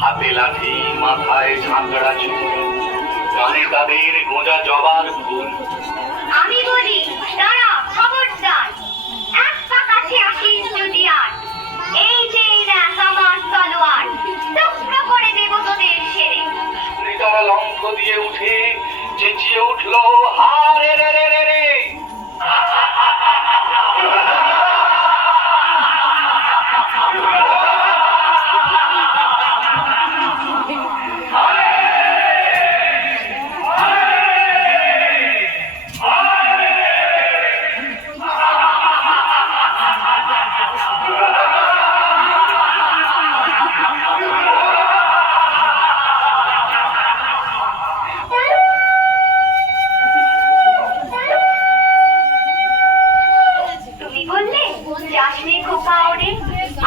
হাতে লাঠি, মাথায় ঝাঁকড়া চুল, কানে তাদের গোঁজা জবার ফুল। আমি বলি দাঁড়া, খবরদার, এক পা কাছে আসিস যদি আর, এই যে দেখ আমার তলোয়ার, টুকরো করে দেব তোদের ছেড়ে। তারা লঙ্ঘ দিয়ে উঠে চেঁচিয়ে উঠলো, হারে রে রে রে রে।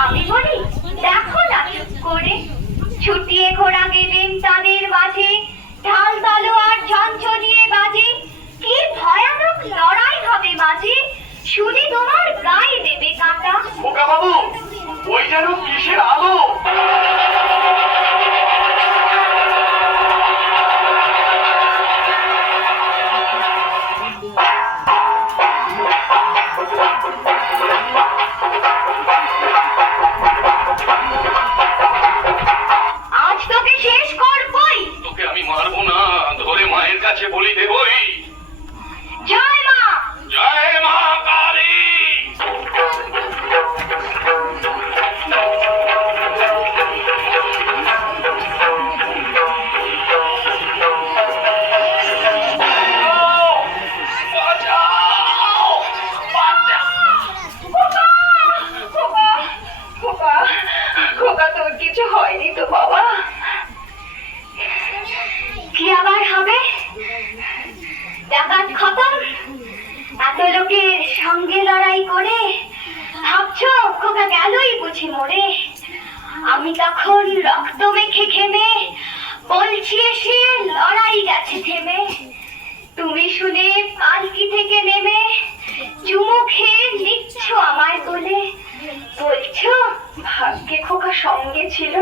আমি বলি দেখো না চুপ করে, ছুটিয়ে ঘোড়া গেলেন তাদের মাঝে, ঢাল তলোয়ার ঝনঝনিয়ে বাজে, কি ভয়ানক লড়াই হবে মাঝে, শুনে তোমার গায়ে দেবে কাঁটা। খোকা বাবু, ওই যেন কিসের আলো। আজ তোকে শেষ করবই। তোকে আমি মারবো না, ধরে মায়ের কাছে বলি দেবই। জয় মা, জয় মা কালী। খোকা তোর কিছু হয়নি তো বাবা? কি আবার হবে? ডাকাত খতম, এত লোকের সঙ্গে লড়াই করে ভাবছো খোকা গেলই বুঝি মরে? আমি তখন রক্ত মেখে ঘেমে বলছি এসে লড়াই গেছে থেমে। তুমি শুনে পালকি থেকে নেমে চুমু খেয়ে নিচ্ছ আমায় বলে, বলছো ভাগ্যে খোকা সঙ্গে ছিল।